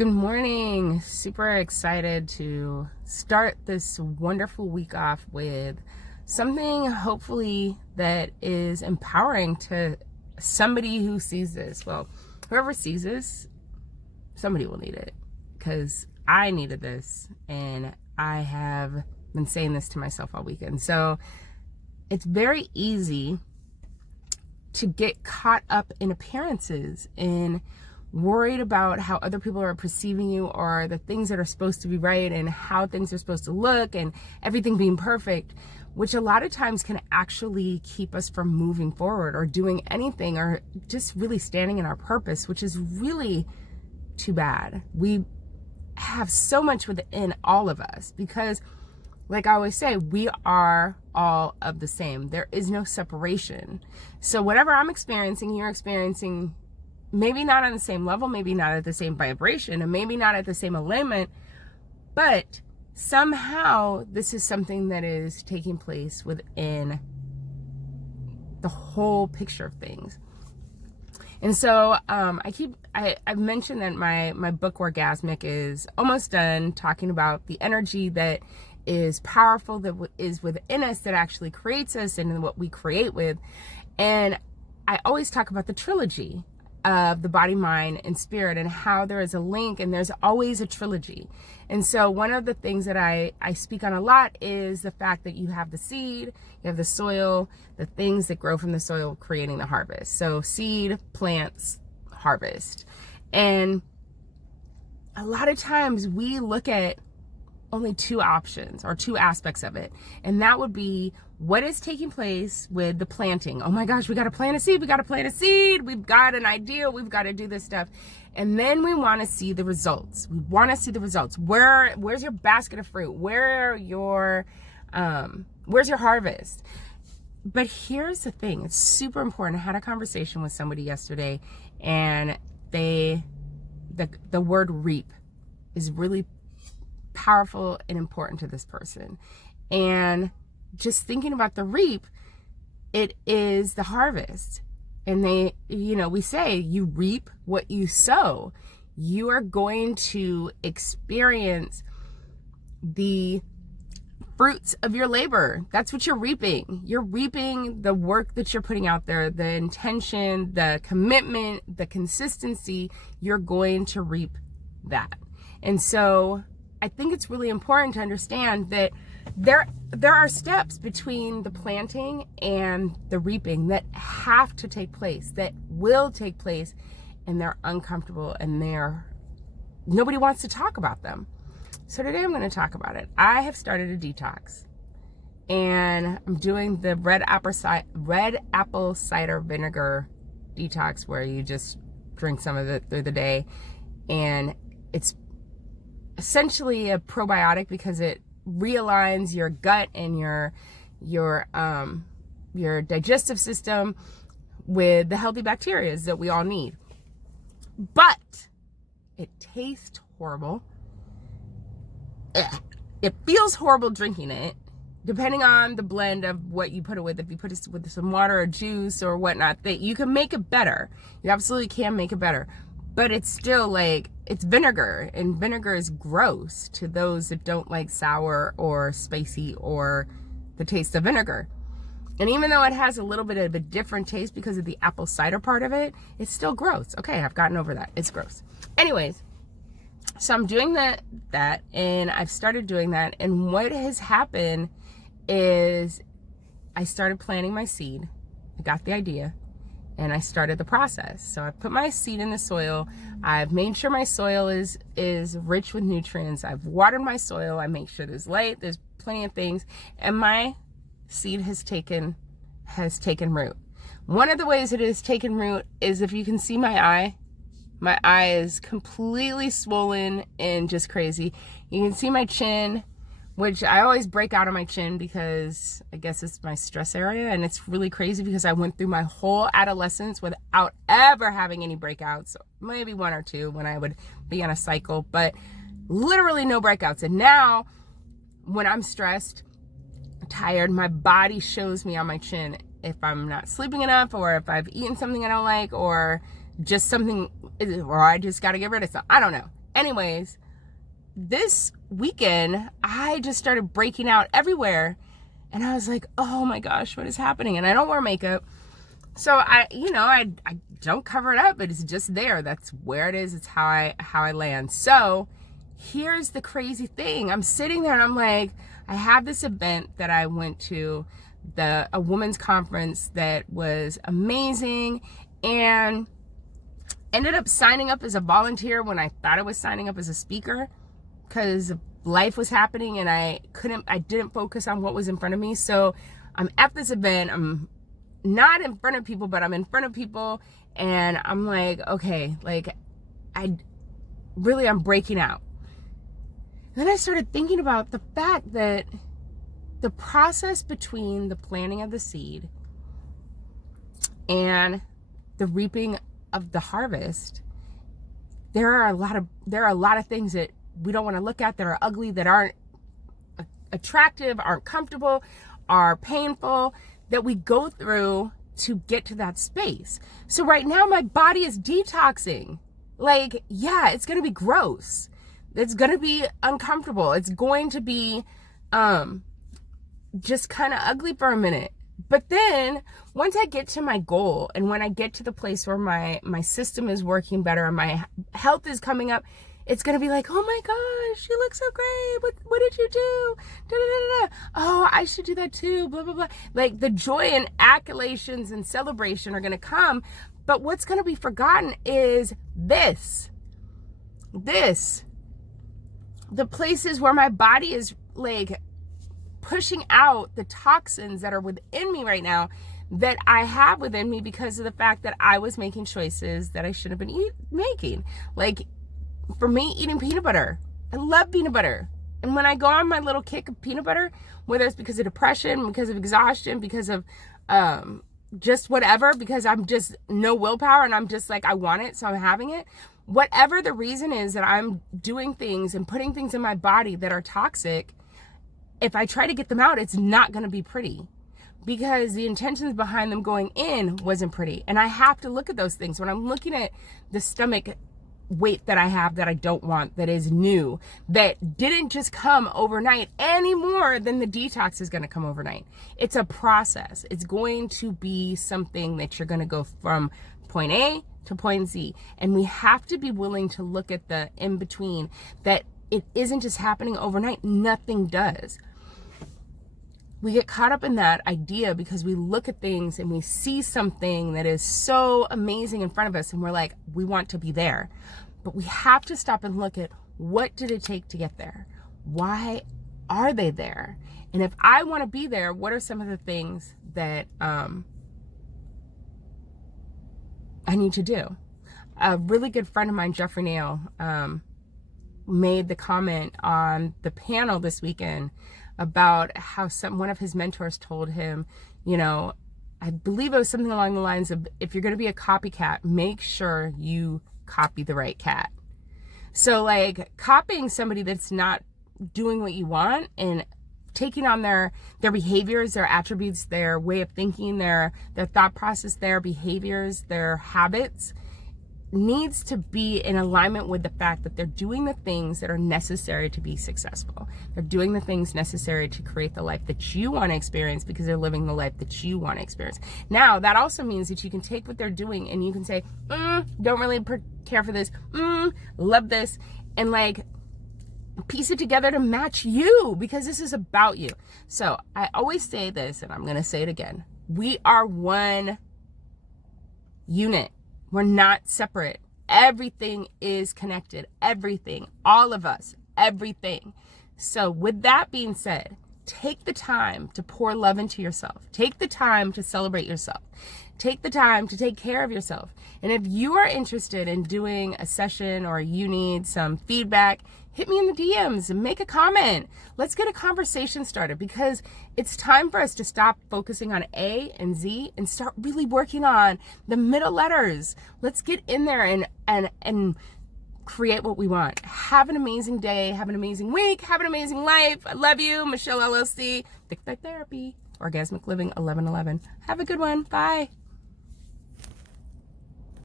Good morning. Super excited to start this wonderful week off with something hopefully that is empowering to somebody who sees this. Well, whoever sees this, somebody will need it because I needed this and I have been saying this to myself all weekend. So it's very easy to get caught up in appearances and worried about how other people are perceiving you or the things that are supposed to be right and how things are supposed to look and everything being perfect, which a lot of times can actually keep us from moving forward or doing anything or just really standing in our purpose, which is really too bad. We have so much within all of us because, like I always say, we are all of the same. There is no separation. So whatever I'm experiencing, you're experiencing, maybe not on the same level, maybe not at the same vibration, and maybe not at the same alignment, but somehow this is something that is taking place within the whole picture of things. And so I've mentioned that my book Orgasmic is almost done, talking about the energy that is powerful, that is within us, that actually creates us and what we create with. And I always talk about the trilogy of the body, mind, and spirit, and how there is a link and there's always a trilogy. And so one of the things that I speak on a lot is the fact that you have the seed, you have the soil, the things that grow from the soil creating the harvest. So seed, plants, harvest. And a lot of times we look at only two options or two aspects of it. And that would be what is taking place with the planting. Oh my gosh, we got to plant a seed. We got to plant a seed. We've got an idea. We've got to do this stuff. And then we want to see the results. We want to see the results. Where's your basket of fruit? Where's your harvest? But here's the thing. It's super important. I had a conversation with somebody yesterday and the word reap is really powerful and important to this person. And just thinking about the reap, it is the harvest. And we say you reap what you sow. You are going to experience the fruits of your labor. That's what you're reaping. You're reaping the work that you're putting out there, the intention, the commitment, the consistency. You're going to reap that. And so I think it's really important to understand that there are steps between the planting and the reaping that have to take place, that will take place, and they're uncomfortable and nobody wants to talk about them. So today I'm going to talk about it. I have started a detox and I'm doing the red apple cider vinegar detox, where you just drink some of it through the day, and it's essentially a probiotic because it realigns your gut and your digestive system with the healthy bacteria that we all need. But it tastes horrible. It feels horrible drinking it, depending on the blend of what you put it with. If you put it with some water or juice or whatnot, that you can make it better. You absolutely can make it better. But it's still it's vinegar, and vinegar is gross to those that don't like sour or spicy or the taste of vinegar. And even though it has a little bit of a different taste because of the apple cider part of it, it's still gross. Okay, I've gotten over that. It's gross. Anyways, so I'm doing that, and I've started doing that. And what has happened is I started planting my seed. I got the idea. And I started the process. So I put my seed in the soil. I've made sure my soil is rich with nutrients. I've watered my soil. I make sure there's light. There's plenty of things. And my seed has taken root. One of the ways it has taken root is, if you can see my eye is completely swollen and just crazy. You can see my chin, which I always break out of my chin because I guess it's my stress area. And it's really crazy because I went through my whole adolescence without ever having any breakouts. Maybe one or two when I would be on a cycle, but literally no breakouts. And now when I'm stressed, tired, my body shows me on my chin if I'm not sleeping enough, or if I've eaten something I don't like, or just something, or I just got to get rid of something. I don't know. anyways, this weekend, I just started breaking out everywhere. And I was like, oh my gosh, what is happening? And I don't wear makeup. So I don't cover it up, but it's just there. That's where it is. It's how I land. So here's the crazy thing. I'm sitting there and I'm like, I have this event that I went to, a women's conference that was amazing, and ended up signing up as a volunteer when I thought I was signing up as a speaker, because life was happening and I didn't focus on what was in front of me. So I'm at this event. I'm not in front of people, but I'm in front of people, and I'm like, okay, like I'm breaking out. Then I started thinking about the fact that the process between the planting of the seed and the reaping of the harvest, there are a lot of things that we don't want to look at, that are ugly, that aren't attractive, aren't comfortable, are painful, that we go through to get to that space. So right now my body is detoxing. Like, yeah, it's going to be gross. It's going to be uncomfortable. It's going to be just kind of ugly for a minute. But then once I get to my goal, and when I get to the place where my system is working better and my health is coming up, it's going to be like, oh my gosh, you look so great. What did you do? Da, da, da, da. Oh, I should do that too. Blah, blah, blah. Like, the joy and accolations and celebration are going to come. But what's going to be forgotten is this. The places where my body is like pushing out the toxins that are within me right now, that I have within me because of the fact that I was making choices that I shouldn't have been making. Like, for me, eating peanut butter. I love peanut butter. And when I go on my little kick of peanut butter, whether it's because of depression, because of exhaustion, because of just whatever, because I'm just no willpower and I'm just like, I want it, so I'm having it. Whatever the reason is that I'm doing things and putting things in my body that are toxic, if I try to get them out, it's not going to be pretty, because the intentions behind them going in wasn't pretty. And I have to look at those things. When I'm looking at the stomach weight that I have that I don't want, that is new, that didn't just come overnight any more than the detox is going to come overnight. It's a process. It's going to be something that you're going to go from point A to point Z. And we have to be willing to look at the in between, that it isn't just happening overnight. Nothing does. We get caught up in that idea because we look at things and we see something that is so amazing in front of us and we're like, we want to be there. But we have to stop and look at, what did it take to get there? Why are they there? And if I want to be there, what are some of the things that I need to do? A really good friend of mine, Jeffrey Nail, made the comment on the panel this weekend about how one of his mentors told him, I believe it was something along the lines of, if you're going to be a copycat, make sure you copy the right cat. So like, copying somebody that's not doing what you want and taking on their behaviors, their attributes, their way of thinking, their thought process, their behaviors, their habits, needs to be in alignment with the fact that they're doing the things that are necessary to be successful. They're doing the things necessary to create the life that you want to experience, because they're living the life that you want to experience. Now, that also means that you can take what they're doing and you can say, don't really care for this, love this, and like piece it together to match you, because this is about you. So I always say this, and I'm going to say it again. We are one unit. We're not separate. Everything is connected. Everything. All of us. Everything. So with that being said, take the time to pour love into yourself. Take the time to celebrate yourself. Take the time to take care of yourself. And if you are interested in doing a session, or you need some feedback, hit me in the DMs and make a comment. Let's get a conversation started, because it's time for us to stop focusing on A and Z and start really working on the middle letters. Let's get in there and create what we want. Have an amazing day. Have an amazing week. Have an amazing life. I love you. Michelle LLC, Thick Thigh Therapy, Orgasmic Living 1111. Have a good one. Bye.